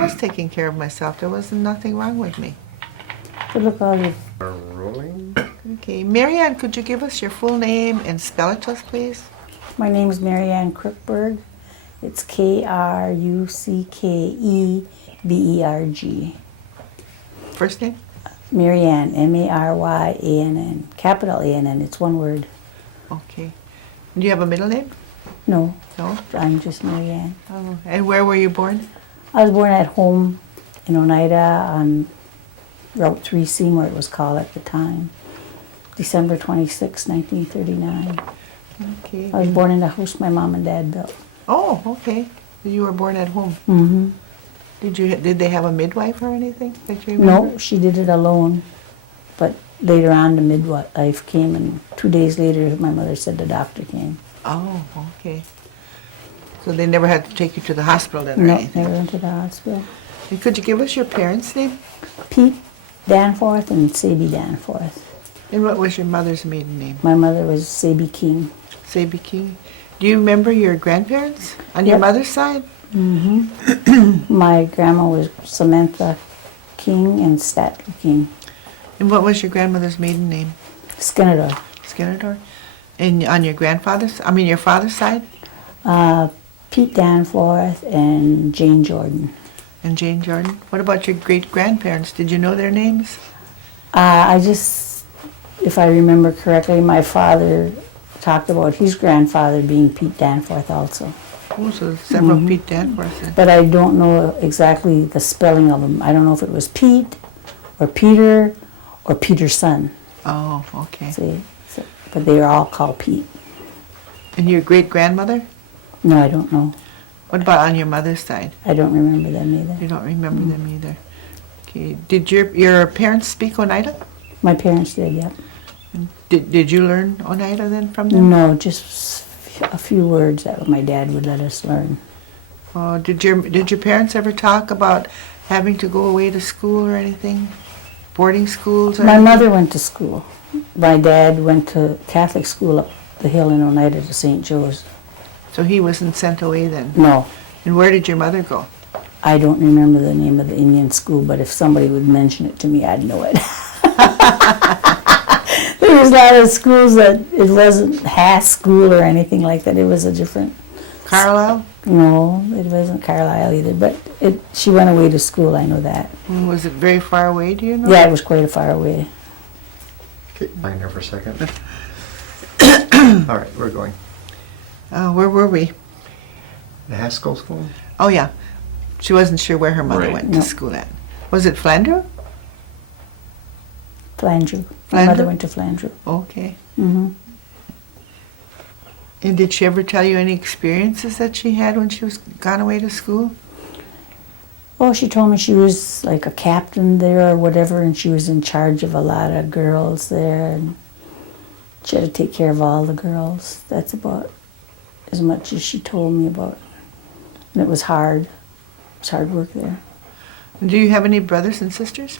I was taking care of myself. There wasn't nothing wrong with me. Good look, all you. Rolling. Okay, Maryann, could you give us your full name and spell it to us, please? My name is Maryann Kruckeberg. It's Kruckeberg. First name? Maryann, Maryann, capital A-N-N. It's one word. Okay. Do you have a middle name? No, No? I'm just Maryann. Oh, and where were you born? I was born at home in Oneida on Route 3 Seymour, it was called at the time. December 26, 1939. Okay. I was born in the house my mom and dad built. Oh, okay. You were born at home. Mm-hmm. Did they have a midwife or anything that you remember? No, she did it alone. But later on, the midwife came, and 2 days later, my mother said the doctor came. Oh, okay. So they never had to take you to the hospital then or No, anything? never went to the hospital. And could you give us your parents' name? Pete Danforth and Sadie Danforth. And what was your mother's maiden name? My mother was Sadie King. Sabi King. Do you remember your grandparents on your Yep. mother's side? Mm-hmm. My grandma was Samantha King and Statler King. And what was your grandmother's maiden name? Skinner. Skinner. And on your your father's side? Pete Danforth and Jane Jordan. And Jane Jordan. What about your great-grandparents? Did you know their names? If I remember correctly, my father talked about his grandfather being Pete Danforth also. Oh, so several Pete Danforths then. But I don't know exactly the spelling of them. I don't know if it was Pete or Peter or Peterson. Oh, okay. See, but they were all called Pete. And your great-grandmother? No, I don't know. What about on your mother's side? I don't remember them either. You don't remember them either. Okay. Did your parents speak Oneida? My parents did, yeah. Did you learn Oneida then from them? No, just a few words that my dad would let us learn. Oh, did your parents ever talk about having to go away to school or anything? Boarding schools or My anything? mother went to school. My dad went to Catholic school up the hill in Oneida to St. Joe's. So he wasn't sent away then? No, And where did your mother go? I don't remember the name of the Indian school, but if somebody would mention it to me, I'd know it. There was a lot of schools that it wasn't Haas School or anything like that. It was a different. Carlisle? No, it wasn't Carlisle either. But she went away to school. I know that. And was it very far away, do you know? Yeah, it was quite a far away. Okay, mind there for a second. All right, we're going. Where were we? The Haskell School? Oh, yeah. She wasn't sure where her mother Right. went No. to school at. Was it Flandreau? Flandreau. My mother went to Flandreau. Okay. Mm-hmm. And did she ever tell you any experiences that she had when she was gone away to school? Well, she told me she was like a captain there or whatever, and she was in charge of a lot of girls there, and she had to take care of all the girls. That's about as much as she told me about. And it was hard. It was hard work there. Do you have any brothers and sisters?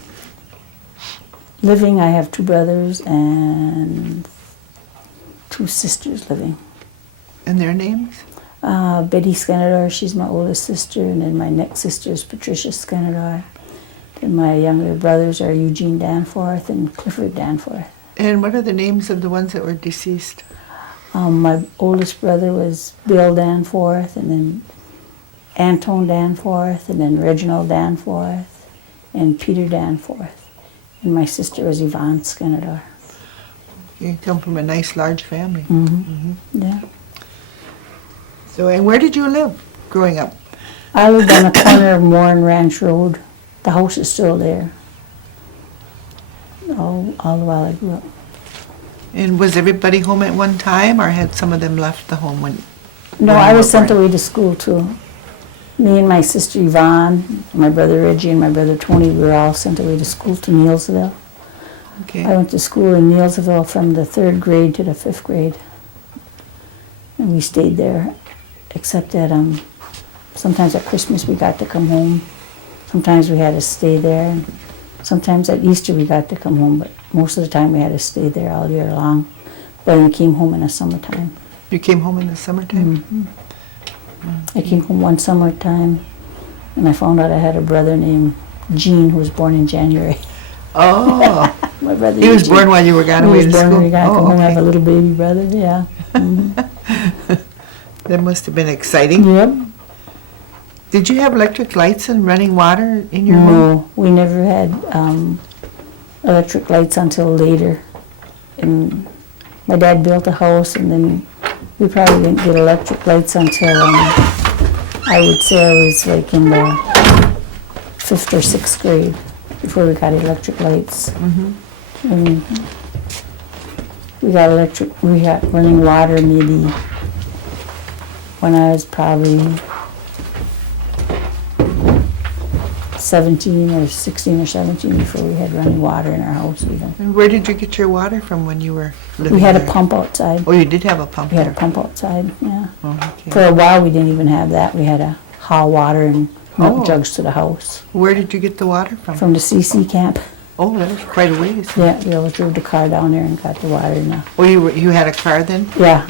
Living, I have 2 brothers and 2 sisters living. And their names? Betty Skenador, she's my oldest sister, and then my next sister is Patricia Skenador. Then my younger brothers are Eugene Danforth and Clifford Danforth. And what are the names of the ones that were deceased? My oldest brother was Bill Danforth, and then Anton Danforth, and then Reginald Danforth, and Peter Danforth. And my sister was Yvonne Skenador. You come from a nice large family. Mm-hmm. Yeah. So, and where did you live growing up? I lived on the corner of Moore and Ranch Road. The house is still there. All the while I grew up. And was everybody home at one time, or had some of them left the home when? No, when I you was were sent born? away to school too. Me and my sister Yvonne, my brother Reggie, and my brother Tony, we were all sent away to school to Neilsville. Okay. I went to school in Neilsville from the 3rd grade to the 5th grade. And we stayed there, except that sometimes at Christmas we got to come home. Sometimes we had to stay there. And sometimes at Easter we got to come home, but most of the time we had to stay there all year long. But we came home in the summertime. You came home in the summertime? I came home one summertime, And I found out I had a brother named Gene who was born in January. Oh, My brother. he was Eugene. born while you were gone He away was to born school? when we got Oh, home. I have a okay. little baby brother, yeah. That must have been exciting. Yep. Did you have electric lights and running water in your home? No, we never had electric lights until later. And my dad built a house, and then we probably didn't get electric lights until I would say I was like in the 5th or 6th grade before we got electric lights. And we got running water maybe when I was probably 17 or 16 or 17 before we had running water in our house even. And where did you get your water from when you were living We had there? a pump outside. Oh, you did have a pump We had a there? pump outside, yeah. Oh, okay. For a while, we didn't even have that. We had to haul water and milk Oh. jugs to the house Where did you get the water from? from the CC camp. Oh, that was quite a ways. Yeah, we always drove the car down there and got the water. Oh, you had a car then? Yeah,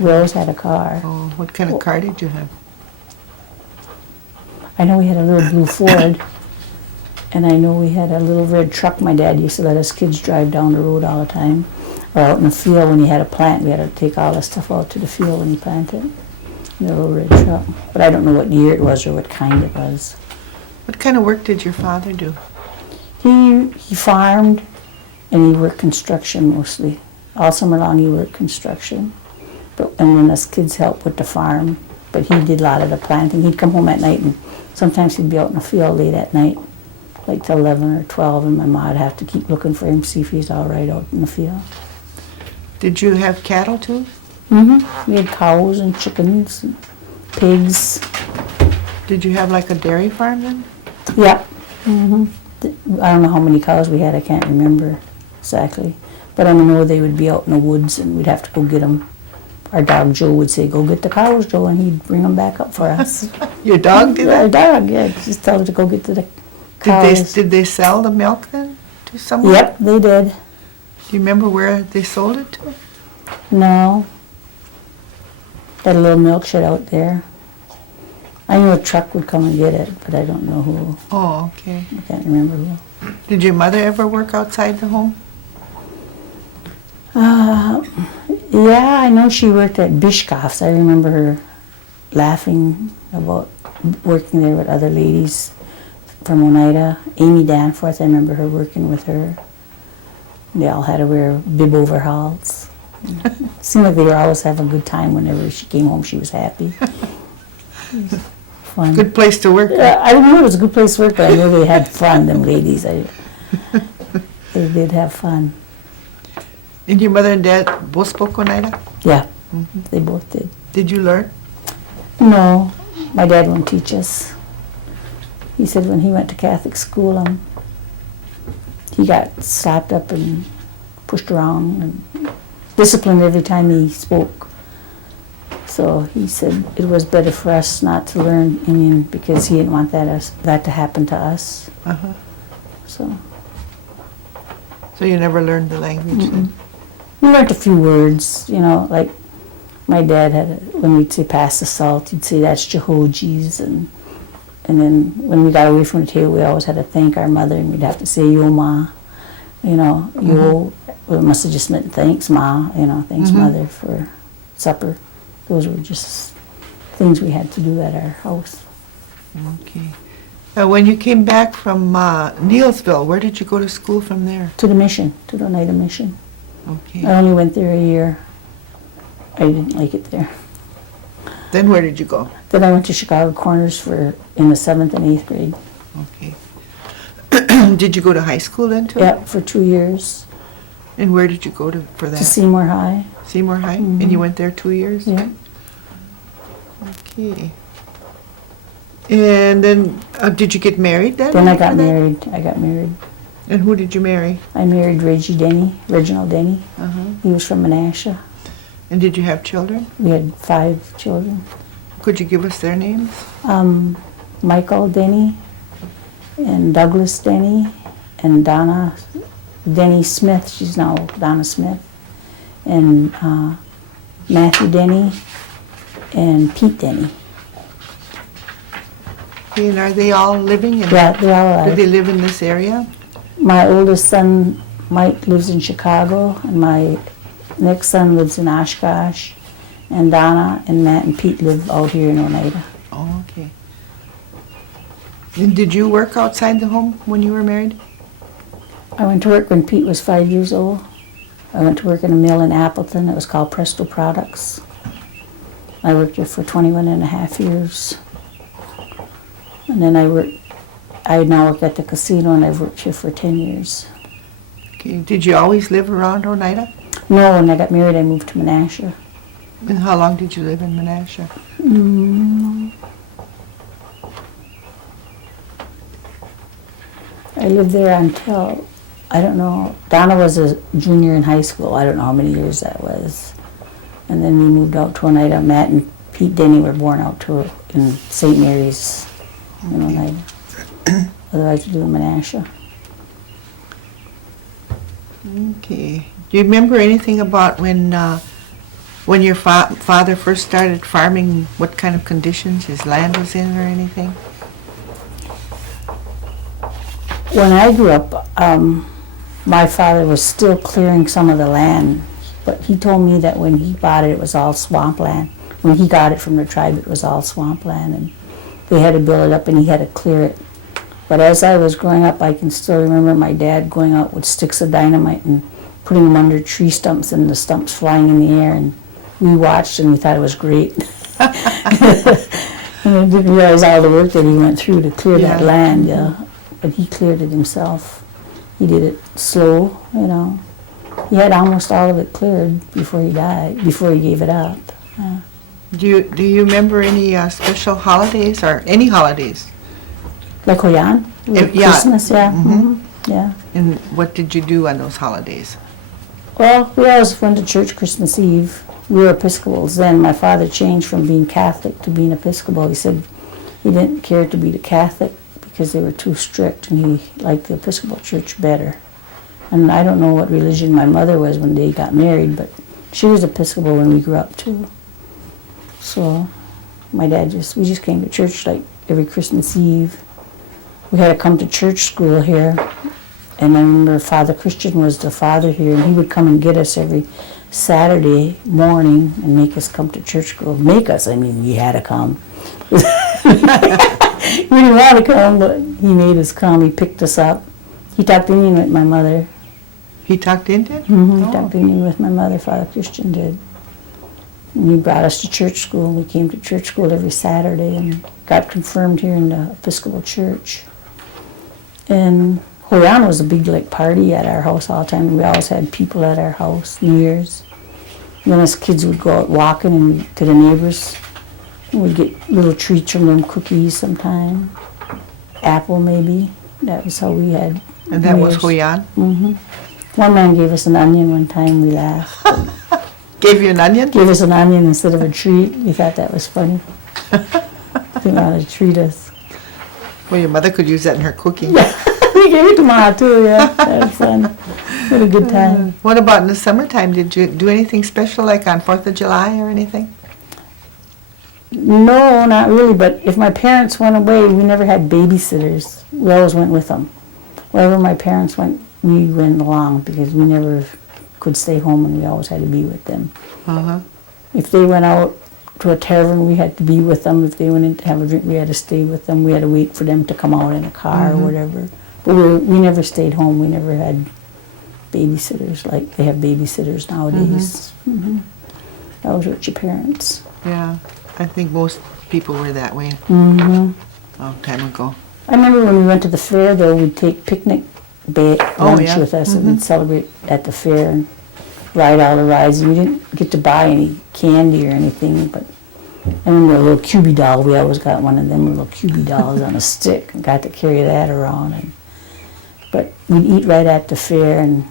we always had a car. Oh, what kind of car did you have? I know we had a little blue Ford, and I know we had a little red truck my dad used to let us kids drive down the road all the time. Or out in the field when he had a plant, we had to take all the stuff out to the field when he planted. The little red truck. But I don't know what year it was or what kind it was. What kind of work did your father do? He farmed and he worked construction mostly. All summer long he worked construction. And when us kids helped with the farm, but he did a lot of the planting. He'd come home at night and sometimes he'd be out in the field late at night, like till 11 or 12, and my ma'd have to keep looking for him to see if he's all right out in the field. Did you have cattle too? We had cows and chickens and pigs. Did you have like a dairy farm then? Yep. I don't know how many cows we had. I can't remember exactly. But I know they would be out in the woods and we'd have to go get them. Our dog Joe would say, "Go get the cows, Joe," and he'd bring them back up for us. Your dog did Our that? dog, yeah. Just tell her to go get to the Did cows. they sell the milk then to someone? Yep, they did. Do you remember where they sold it to? No. That little milk shed out there. I knew a truck would come and get it, but I don't know who. Oh, okay. I can't remember who. Did your mother ever work outside the home? Yeah, I know she worked at Bishkoff's. I remember her laughing about working there with other ladies from Oneida. Amy Danforth, I remember her working with her. They all had to wear bib overalls. Seemed like they were always having a good time. Whenever she came home, she was happy. Fun. Good place to work. I don't know if it was a good place to work, but I know they had fun, them ladies. They did have fun. And your mother and dad both spoke Oneida? Yeah, they both did. Did you learn? No, my dad wouldn't teach us. He said when he went to Catholic school, he got slapped up and pushed around and disciplined every time he spoke. So he said it was better for us not to learn Indian because he didn't want that to happen to us. Uh-huh. So So you never learned the language then? we learned a few words, like my dad when we'd say pass the salt, he'd say that's Jehoji's, and then when we got away from the table, we always had to thank our mother, and we'd have to say yo ma, yo, well, it must have just meant thanks ma, thanks mother for supper. Those were just things we had to do at our house. Okay. When you came back from Neilsville, where did you go to school from there? To the mission, to the Oneida Mission. Okay. I only went there a year. I didn't like it there. Then where did you go? Then I went to Chicago Corners in the 7th and 8th grade. Okay. Did you go to high school then too? Yeah, for 2 years. And where did you go for that? To Seymour High. Seymour High? And you went there 2 years? Yeah. Okay. And then, did you get married then? Then I got after that? married. I got married. And who did you marry? I married Reginald Denny. Uh-huh. He was from Menasha. And did you have children? We had 5 children. Could you give us their names? Michael Denny and Douglas Denny and Donna Denny Smith. She's now Donna Smith. And Matthew Denny and Pete Denny. Okay, and are they all living in? Yeah, they're all Do alive. they live in this area? My oldest son, Mike, lives in Chicago, and my next son lives in Oshkosh, and Donna and Matt and Pete live out here in Oneida. Oh, okay. And did you work outside the home when you were married? I went to work when Pete was 5 years old. I went to work in a mill in Appleton. It was called Presto Products. I worked there for 21 and a half years. And then I now work at the casino, and I've worked here for 10 years. Okay. Did you always live around Oneida? No, when I got married, I moved to Menasha. And how long did you live in Menasha? I lived there until, I don't know, Donna was a junior in high school. I don't know how many years that was. And then we moved out to Oneida. Matt and Pete Denny were born out to in St. Mary's in Oneida. Otherwise, we live in Menasha. Okay. Do you remember anything about when your father first started farming, what kind of conditions his land was in or anything? When I grew up, my father was still clearing some of the land, but he told me that when he bought it, it was all swampland. When he got it from the tribe, it was all swampland, and they had to build it up, and he had to clear it. But as I was growing up, I can still remember my dad going out with sticks of dynamite and putting them under tree stumps, and the stumps flying in the air, and we watched, and we thought it was great. And I didn't realize all the work that he went through to clear that Yeah. land, but he cleared it himself. He did it slow, you know. He had almost all of it cleared before he died, before he gave it up. Do you remember any special holidays or any holidays? Like Hoyan? Yeah. Christmas, yeah. Mhm. Yeah. And what did you do on those holidays? Well, we always went to church Christmas Eve. We were Episcopals then. My father changed from being Catholic to being Episcopal. He said he didn't care to be the Catholic because they were too strict, and he liked the Episcopal Church better. And I don't know what religion my mother was when they got married, but she was Episcopal when we grew up too. So my dad we just came to church like every Christmas Eve. We had to come to church school here, and I remember Father Christian was the father here, and he would come and get us every Saturday morning and make us come to church school. Make us, I mean, we had to come. We didn't want to come, but he made us come. He picked us up. He talked Indian with my mother. He talked Indian? He talked Indian with my mother, Father Christian did. And he brought us to church school. We came to church school every Saturday and got confirmed here in the Episcopal Church. And Hoyan was a big like party at our house all the time. We always had people at our house, New Year's. And then us kids would go out walking and to the neighbors. And we'd get little treats from them, cookies sometime, apple maybe. That was how we had And that New was Year's. Hoyan? One man gave us an onion one time. We laughed. Gave you an onion? Gave us an onion instead of a treat. We thought that was funny. Didn't want to treat us. Well, your mother could use that in her cooking. We gave it to Ma too, yeah. That was fun. Had a good time. What about in the summertime? Did you do anything special like on 4th of July or anything? No, not really, but if my parents went away, we never had babysitters. We always went with them. Wherever my parents went, we went along because we never could stay home and we always had to be with them. Uh-huh. If they went out to a tavern, we had to be with them. If they went in to have a drink, we had to stay with them. We had to wait for them to come out in a car or whatever. But we never stayed home. We never had babysitters like they have babysitters nowadays. That was with your parents. Yeah, I think most people were that way a long time ago. I remember when we went to the fair, though, we'd take picnic lunch yeah. with us and we'd celebrate at the fair and ride all the rides. And we didn't get to buy any candy or anything, but I remember a little Cubie doll. We always got one of them little Cubie dolls on a stick and got to carry that around. But we'd eat right at the fair, and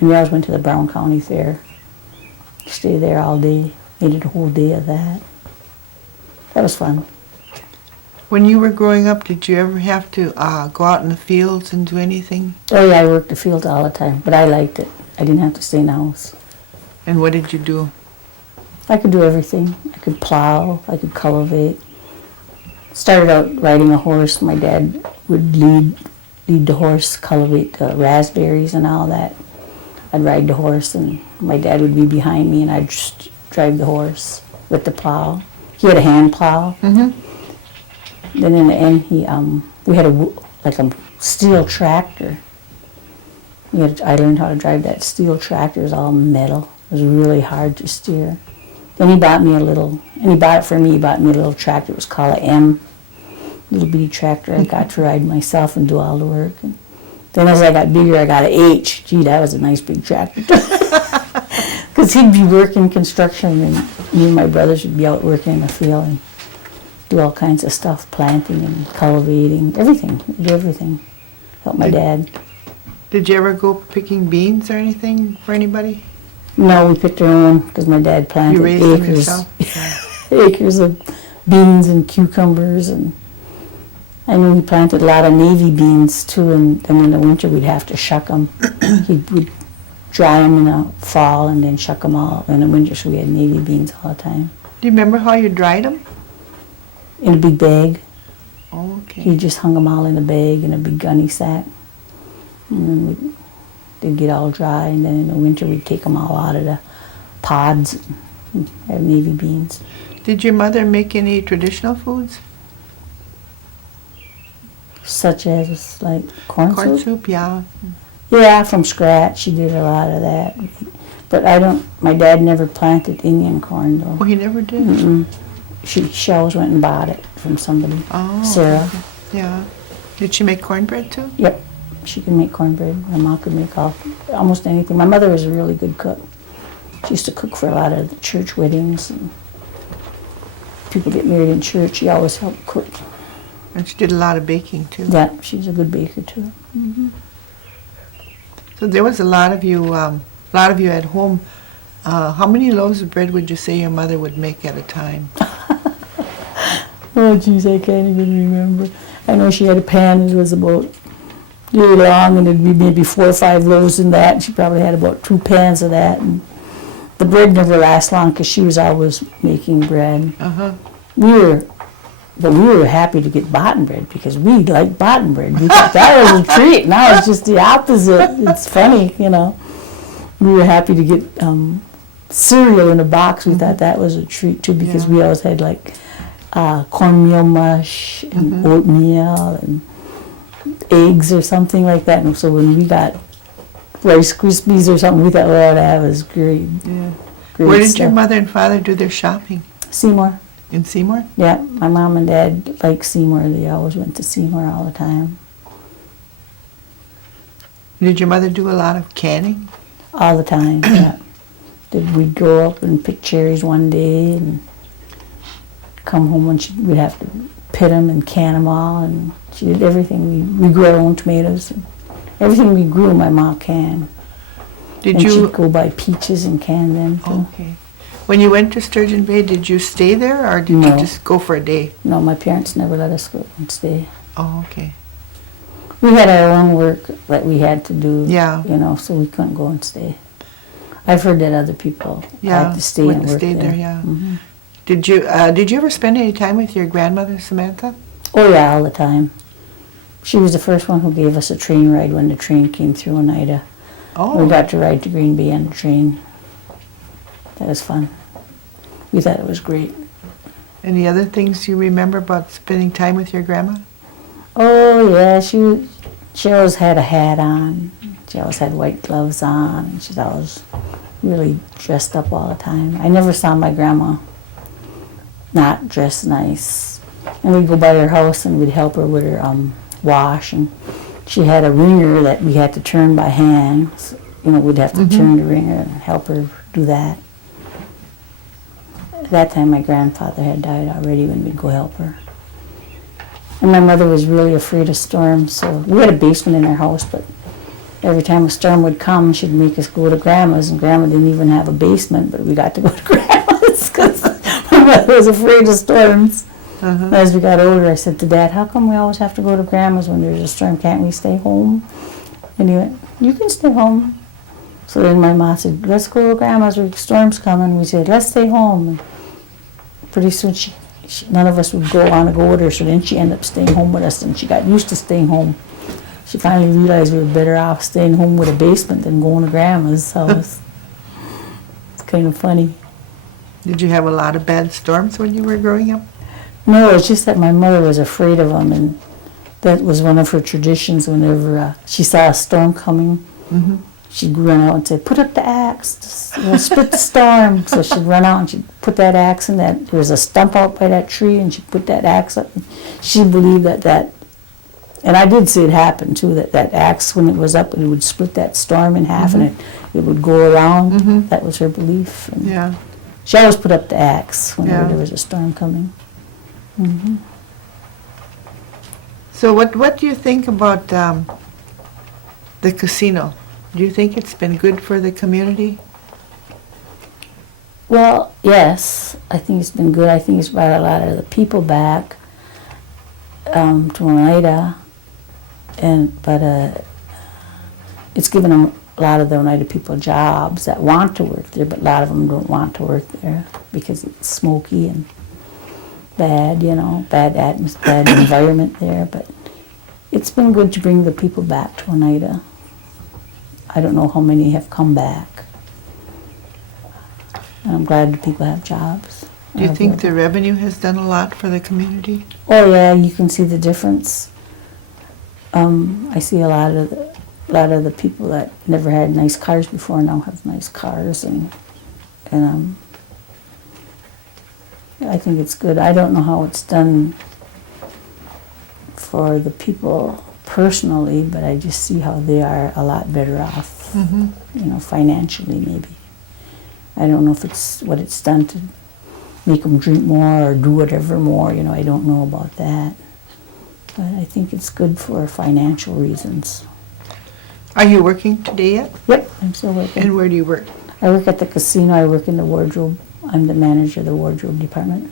we always went to the Brown County Fair. Stay there all day, made it a whole day of that. That was fun. When you were growing up, did you ever have to go out in the fields and do anything? Oh yeah, I worked the fields all the time, but I liked it. I didn't have to stay in the house. And what did you do? I could do everything. I could plow, I could cultivate, started out riding a horse. My dad would lead the horse, cultivate the raspberries and all that. I'd ride the horse, and my dad would be behind me, and I'd just drive the horse with the plow. He had a hand plow. Mm-hmm. Then in the end, we had a steel tractor. I learned how to drive that steel tractor. It was all metal. It was really hard to steer. Then he bought me a little, and he bought it for me. He bought me a little tractor. It was called a M, little bitty tractor. I got to ride myself and do all the work. And then as I got bigger, I got an H. Gee, that was a nice big tractor. Because he'd be working construction, and me and my brothers would be out working in the field and do all kinds of stuff, planting and cultivating, everything. We'd do everything. Help my dad. Did you ever go picking beans or anything for anybody? No, we picked our own because my dad planted You raised them acres, yourself? acres of beans and cucumbers, and I know he planted a lot of navy beans too. And then in the winter we'd have to shuck them. We'd dry them in the fall and then shuck them all in the winter. So we had navy beans all the time Do you remember how you dried them? in a big bag. Oh, okay. He just hung them all in a bag in a big gunny sack, and then they'd get all dry. And then in the winter we'd take them all out of the pods and have navy beans. Did your mother make any traditional foods? Such as like corn Corn soup? soup, yeah. Yeah, from scratch. She did a lot of that. But my dad never planted Indian corn though. Oh, he never did? Mm-mm. She always went and bought it from somebody. Oh. Sarah. Okay. Yeah. Did she make cornbread too? Yep. She could make cornbread. My mom could make almost anything. My mother was a really good cook. She used to cook for a lot of the church weddings, and people get married in church. She always helped cook. And she did a lot of baking too. Yeah, she was a good baker too. So there was a lot of you at home. How many loaves of bread would you say your mother would make at a time? Oh, geez, I can't even remember. I know she had a pan that was about really long, and it'd be maybe 4 or 5 loaves in that. And she probably had about 2 pans of that. And the bread never lasts long because she was always making bread. Uh-huh. We were happy to get boughten bread because we liked boughten bread. We thought that was a treat. Now it's just the opposite. It's funny, you know. We were happy to get cereal in a box. We thought that was a treat too because we always had like cornmeal mush and oatmeal and eggs or something like that. And so when we got Rice Krispies or something, we thought, oh, that was great. Yeah. Great Where did stuff. your mother and father do their shopping? Seymour. In Seymour? Yeah, my mom and dad liked Seymour. They always went to Seymour all the time. Did your mother do a lot of canning? All the time, yeah. We'd go up and pick cherries one day and come home and we'd have to pit them and can them all. And she did everything. We grew our own tomatoes. And everything we grew, my mom canned. And she'd go buy peaches and can them too. Okay. When you went to Sturgeon Bay, did you stay there or did No. you just go for a day? No, my parents never let us go and stay. Oh, okay. We had our own work that we had to do, Yeah. you know, so we couldn't go and stay. I've heard that other people had to stay and work stay there. there, yeah. Mhm. Did you ever spend any time with your grandmother, Samantha? Oh yeah, all the time. She was the first one who gave us a train ride when the train came through Oneida. Oh. We got to ride to Green Bay on the train. That was fun. We thought it was great. Any other things you remember about spending time with your grandma? Oh yeah, she always had a hat on. She always had white gloves on. And she's always really dressed up all the time. I never saw my grandma not dressed nice. And we'd go by her house and we'd help her with her wash. And she had a wringer that we had to turn by hand. So, you know, we'd have to turn the wringer and help her do that. At that time, my grandfather had died already when we'd go help her. And my mother was really afraid of storms, so we had a basement in our house, but every time a storm would come, she'd make us go to Grandma's, and Grandma didn't even have a basement, but we got to go to Grandma's because my mother was afraid of storms. As we got older, I said to Dad, how come we always have to go to Grandma's when there's a storm? Can't we stay home? And he went, you can stay home. So then my mom said, let's go to Grandma's, the storm's coming. We said, let's stay home. And pretty soon she none of us would want to go with her, so then she ended up staying home with us, and she got used to staying home. She finally realized we were better off staying home with a basement than going to Grandma's house. It's kind of funny. Did you have a lot of bad storms when you were growing up? No, it's just that my mother was afraid of them, and that was one of her traditions. Whenever she saw a storm coming, Mm-hmm. she'd run out and say, "Put up the axe, we'll split the storm." So she'd run out and she'd put that axe in that. There was a stump out by that tree, and she'd put that axe up. She believed that, and I did see it happen too. That axe, when it was up, it would split that storm in half, Mm-hmm. and it would go around. Mm-hmm. That was her belief. And Yeah. she always put up the axe whenever Yeah. there was a storm coming. Hmm. So what do you think about the casino? Do you think it's been good for the community? Well, yes, I think it's been good. I think it's brought a lot of the people back to Oneida, but it's given them a lot of the Oneida people jobs that want to work there, but a lot of them don't want to work there because it's smoky and bad, bad atmosphere, bad environment there. But it's been good to bring the people back to Oneida. I don't know how many have come back. And I'm glad the people have jobs. Do you think the revenue has done a lot for the community? Oh yeah, you can see the difference. I see a lot of the people that never had nice cars before now have nice cars, and I think it's good. I don't know how it's done for the people personally, but I just see how they are a lot better off, Mm-hmm. Financially maybe. I don't know if it's what it's done to make them drink more or do whatever more, I don't know about that. But I think it's good for financial reasons. Are you working today yet? Yep, I'm still working. And where do you work? I work at the casino. I work in the wardrobe. I'm the manager of the wardrobe department.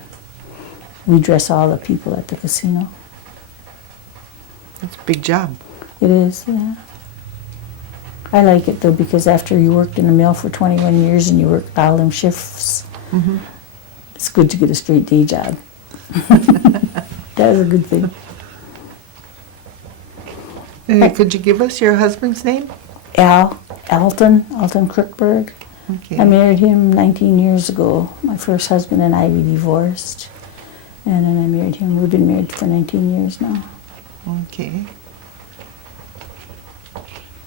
We dress all the people at the casino. It's a big job. It is, yeah. I like it though, because after you worked in the mill for 21 years and you worked all them shifts, Mm-hmm. it's good to get a straight day job. That was a good thing. Could you give us your husband's name? Alton Kruckeberg. Okay. I married him 19 years ago. My first husband and I, we divorced. And then I married him. We've been married for 19 years now. Okay.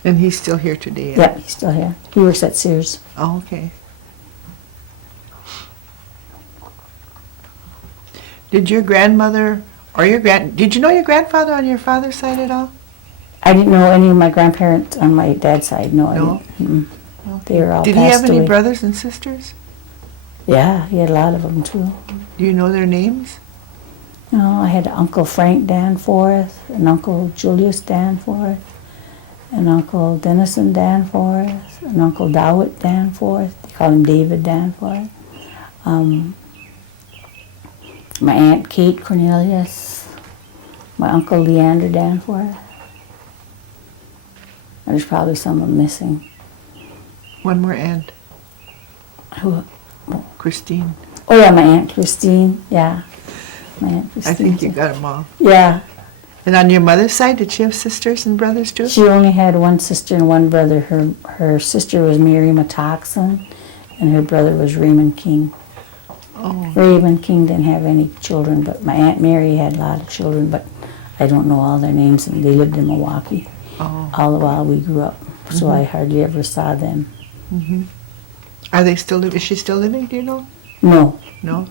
And he's still here today? Yeah, he's still here. He works at Sears. Oh, okay. Did your grandmother or did you know your grandfather on your father's side at all? I didn't know any of my grandparents on my dad's side. No, I No? didn't. They were all Did he have passed any away. brothers and sisters? Yeah, he had a lot of them too. Do you know their names? No, I had Uncle Frank Danforth, and Uncle Julius Danforth, and Uncle Dennison Danforth, and Uncle Dawit Danforth. They call him David Danforth. My Aunt Kate Cornelius, my Uncle Leander Danforth. There's probably someone missing. One more aunt, Who? Christine. Oh yeah, my Aunt Christine. Yeah, my Aunt Christine. I think you got them all. Yeah, And on your mother's side, did she have sisters and brothers too? she only had one sister and one brother. Her sister was Mary Matoxon, and her brother was Raymond King. Oh, Raymond King didn't have any children, but my Aunt Mary had a lot of children, but I don't know all their names, and they lived in Milwaukee oh. all the while we grew up, so I hardly ever saw them. Mm-hmm. Are they still living? Is she still living? Do you know? No, No.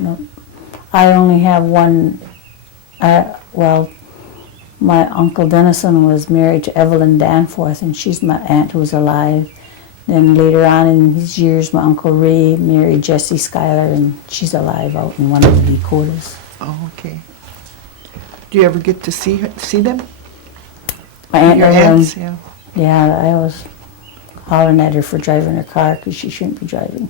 no. I only have one, my Uncle Dennison was married to Evelyn Danforth, and she's my aunt who was alive. Then later on in his years, my Uncle Ray married Jessie Schuyler, and she's alive out in one of the Dakotas. Oh, okay. Do you ever get to see them? My Aunt Your Evelyn, aunts, yeah. yeah, I was hollering at her for driving her car because she shouldn't be driving.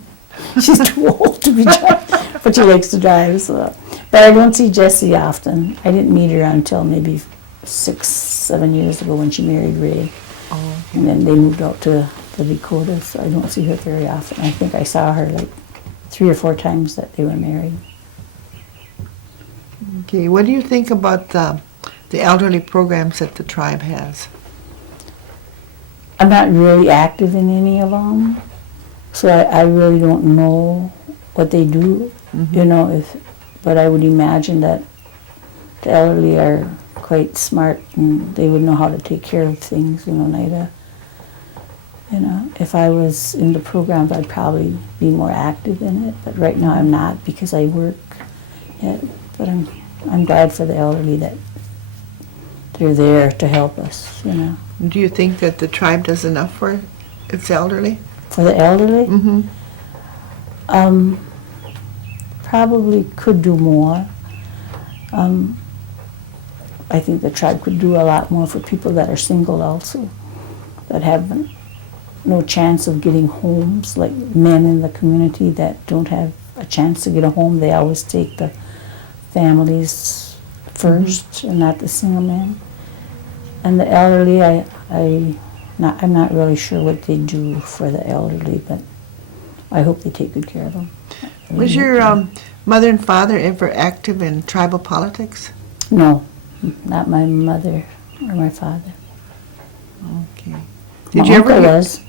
She's too old to be driving, but she likes to drive. So. But I don't see Jessie often. I didn't meet her until maybe 6-7 years ago when she married Ray. Oh, And then they moved out to the Dakotas, so I don't see her very often. I think I saw her like 3 or 4 times that they were married. Okay, what do you think about the elderly programs that the tribe has? I'm not really active in any of them, so I really don't know what they do, you know, but I would imagine that the elderly are quite smart and they would know how to take care of things, you know, Nida. You know, if I was in the programs, I'd probably be more active in it, but right now I'm not because I work. But I'm glad for the elderly that they're there to help us, you know. Do you think that the tribe does enough for its elderly? For the elderly? Mm-hmm. Probably could do more. I think the tribe could do a lot more for people that are single also, that have no chance of getting homes, like men in the community that don't have a chance to get a home. They always take the families first and not the single men. And the elderly, I'm not really sure what they do for the elderly, but I hope they take good care of them. Was your mother and father ever active in tribal politics? No, not my mother or my father. Okay. My Did you uncle ever? was.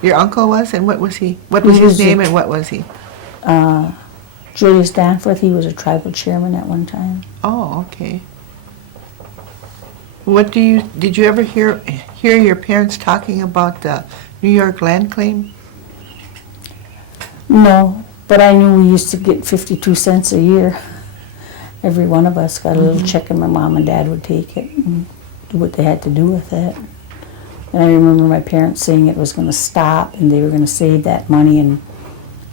Your uncle was, and what was he? What was his name, and what was he? Julius Danforth, he was a tribal chairman at one time. Oh, okay. Did you ever hear your parents talking about the New York land claim? No, but I knew we used to get 52 cents a year. Every one of us got a little check, and my mom and dad would take it and do what they had to do with it. And I remember my parents saying it was going to stop and they were going to save that money, and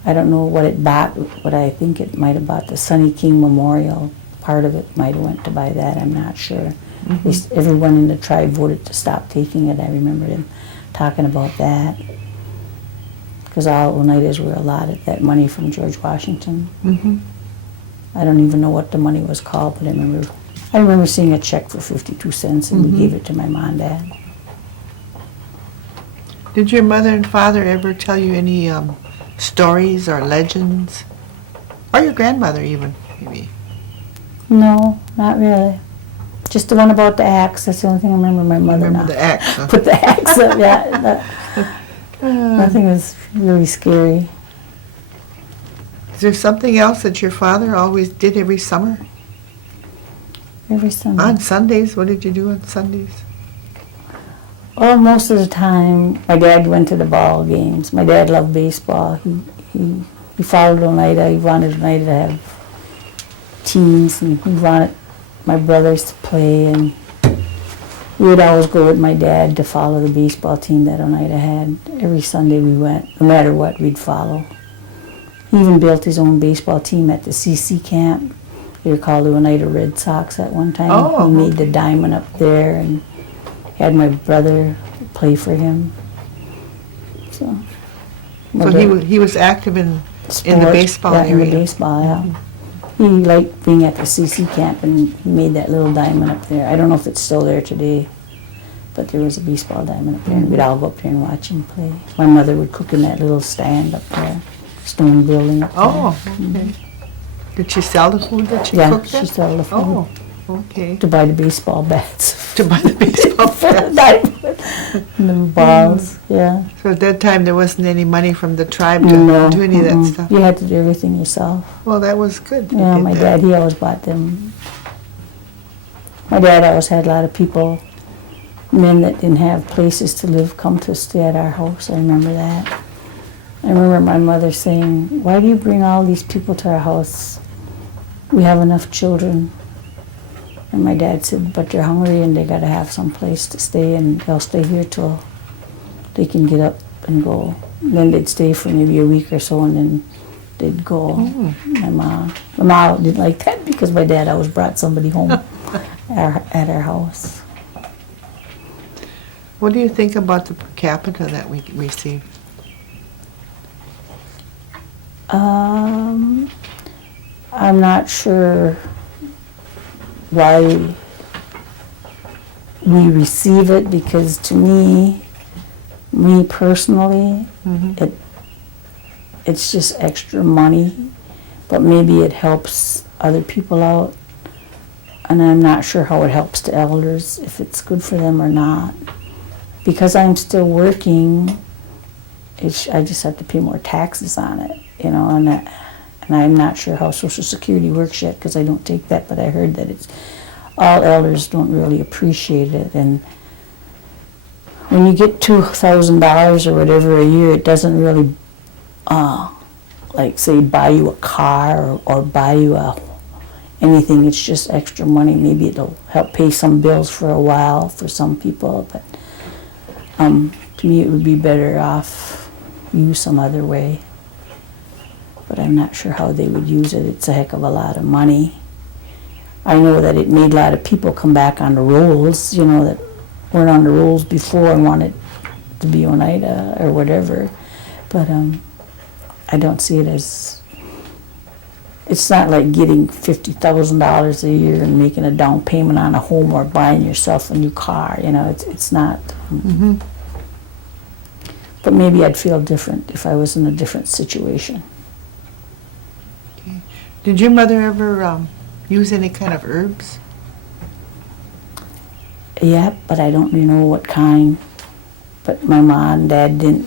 I don't know what it bought, but I think it might have bought the Sonny King Memorial. Part of it might have went to buy that, I'm not sure. At least everyone in the tribe voted to stop taking it. I remember them talking about that. Because all Oneidas were allotted that money from George Washington. I don't even know what the money was called, but I remember seeing a check for 52 cents and we gave it to my mom and dad. Did your mother and father ever tell you any stories or legends? Or your grandmother even, maybe? No, not really. Just the one about the axe. That's the only thing I remember my mother Remember the axe, huh? put the axe up. Yeah, nothing was really scary. Is there something else that your father always did every summer? Every summer. On Sundays? What did you do on Sundays? Oh, most of the time, my dad went to the ball games. My dad loved baseball. He followed Oneida. He wanted Oneida to have teams, and he wanted my brothers to play. And we would always go with my dad to follow the baseball team that Oneida had. Every Sunday we went. No matter what, we'd follow. He even built his own baseball team at the CC camp. They were called the Oneida Red Sox at one time. Oh, He made the diamond up there and had my brother play for him. So He was active in the sport, baseball yeah, area. in the baseball, yeah. He liked being at the CC camp, and he made that little diamond up there. I don't know if it's still there today, but there was a baseball diamond up there, and we'd all go up there and watch him play. My mother would cook in that little stand up there, stone building up there. Oh, okay. Did she sell the food that she Yeah, cooked she then? sold the food. Oh, okay. To buy the baseball bats. To buy the baseball For the bats. and the balls, yeah. So at that time, there wasn't any money from the tribe to No, do any of that mm-mm. stuff? You had to do everything yourself. Well, that was good. Yeah, They my did that. dad, he always bought them. My dad always had a lot of people, men that didn't have places to live, come to stay at our house. I remember that. I remember my mother saying, "Why do you bring all these people to our house? We have enough children." And my dad said, "But they're hungry and they gotta have some place to stay, and they'll stay here till they can get up and go." And then they'd stay for maybe a week or so, and then they'd go. My mom didn't like that because my dad always brought somebody home at our house. What do you think about the per capita that we receive? I'm not sure why we receive it, because to me personally, it's just extra money, but maybe it helps other people out. and I'm not sure how it helps the elders, if it's good for them or not. Because I'm still working, I just have to pay more taxes on it, you know, and I'm not sure how Social Security works yet because I don't take that, but I heard that it's all elders don't really appreciate it, and when you get $2,000 or whatever a year, it doesn't really, like say, buy you a car or buy you anything. It's just extra money. Maybe it'll help pay some bills for a while for some people, but to me it would be better off use some other way. But I'm not sure how they would use it. It's a heck of a lot of money. I know that it made a lot of people come back on the rolls, you know, that weren't on the rolls before and wanted to be Oneida or whatever. But I don't see it as, it's not like getting $50,000 a year and making a down payment on a home or buying yourself a new car, you know, it's not. But maybe I'd feel different if I was in a different situation. Okay. Did your mother ever use any kind of herbs? Yeah, but I don't really know what kind. But my mom and dad didn't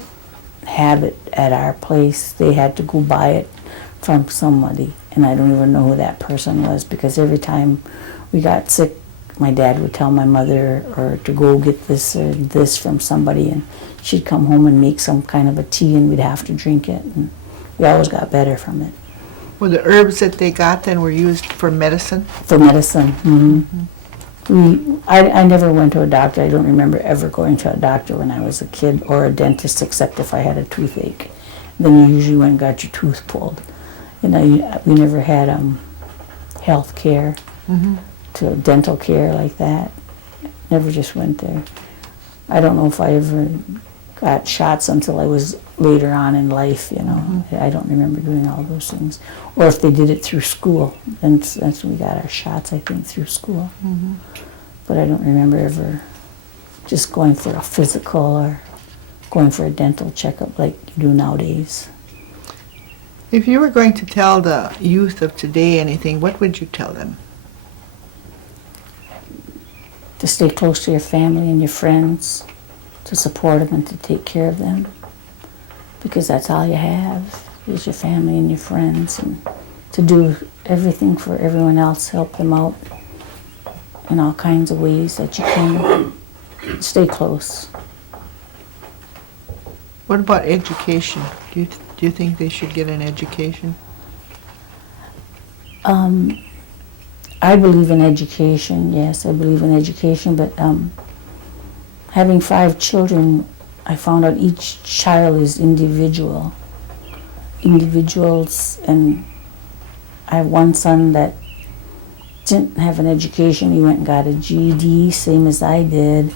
have it at our place. They had to go buy it from somebody, and I don't even know who that person was, because every time we got sick, my dad would tell my mother or to go get this or this from somebody, and she'd come home and make some kind of a tea, and we'd have to drink it, and we always got better from it. Well, the herbs that they got then were used for medicine? For medicine. I never went to a doctor. I don't remember ever going to a doctor when I was a kid, or a dentist, except if I had a toothache. Then you usually went and got your tooth pulled. You know, we never had health care, to dental care like that. Never just went there. I don't know if I ever got shots until I was later on in life, you know. I don't remember doing all those things. Or if they did it through school, then that's when we got our shots, I think, through school. But I don't remember ever just going for a physical or going for a dental checkup like you do nowadays. If you were going to tell the youth of today anything, what would you tell them? To stay close to your family and your friends, to support them and to take care of them, because that's all you have is your family and your friends, and to do everything for everyone else, help them out in all kinds of ways that you can. Stay close. What about education? Do you think they should get an education? I believe in education, yes, I believe in education, but having 5 children, I found out each child is individuals, and I have one son that didn't have an education. He went and got a GED, same as I did,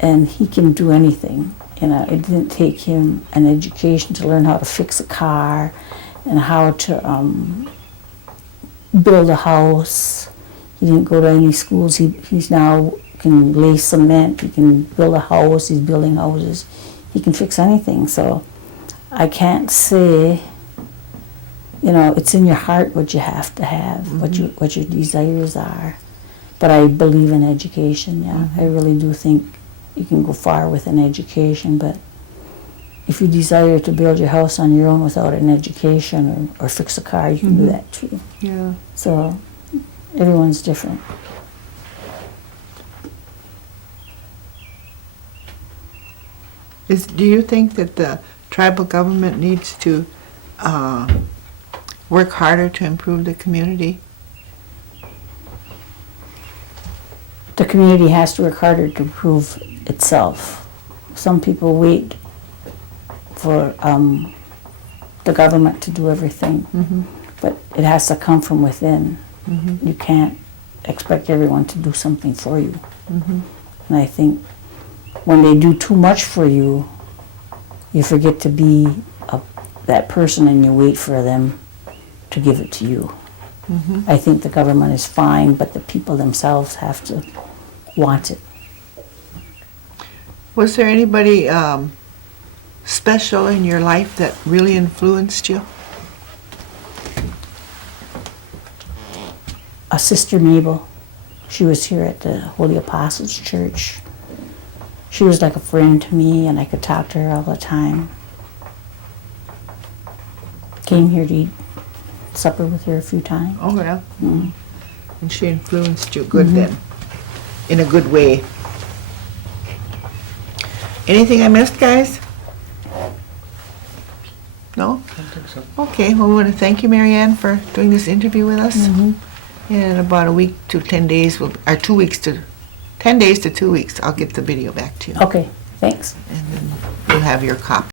and he can do anything. You know, it didn't take him an education to learn how to fix a car and how to build a house. He didn't go to any schools. He's now can lay cement, he can build a house, he's building houses, he can fix anything. So I can't say, you know, it's in your heart what you have to have, what your desires are. But I believe in education, yeah. I really do think you can go far with an education, but if you desire to build your house on your own without an education or fix a car, you can do that too. Yeah. So everyone's different. Do you think that the tribal government needs to work harder to improve the community? The community has to work harder to improve itself. Some people wait for the government to do everything, but it has to come from within. You can't expect everyone to do something for you. And I think when they do too much for you, you forget to be that person and you wait for them to give it to you. I think the government is fine, but the people themselves have to want it. Was there anybody special in your life that really influenced you? A Sister Mabel. She was here at the Holy Apostles Church. She was like a friend to me, and I could talk to her all the time. Came here to eat supper with her a few times. Oh, well. And she influenced you good then, in a good way. Anything I missed, guys? No? I think so. Okay, well, we want to thank you, Maryann, for doing this interview with us. In about a week to 10 days, or 2 weeks to, 10 days to 2 weeks, I'll get the video back to you. Okay, thanks. And then you'll have your copy.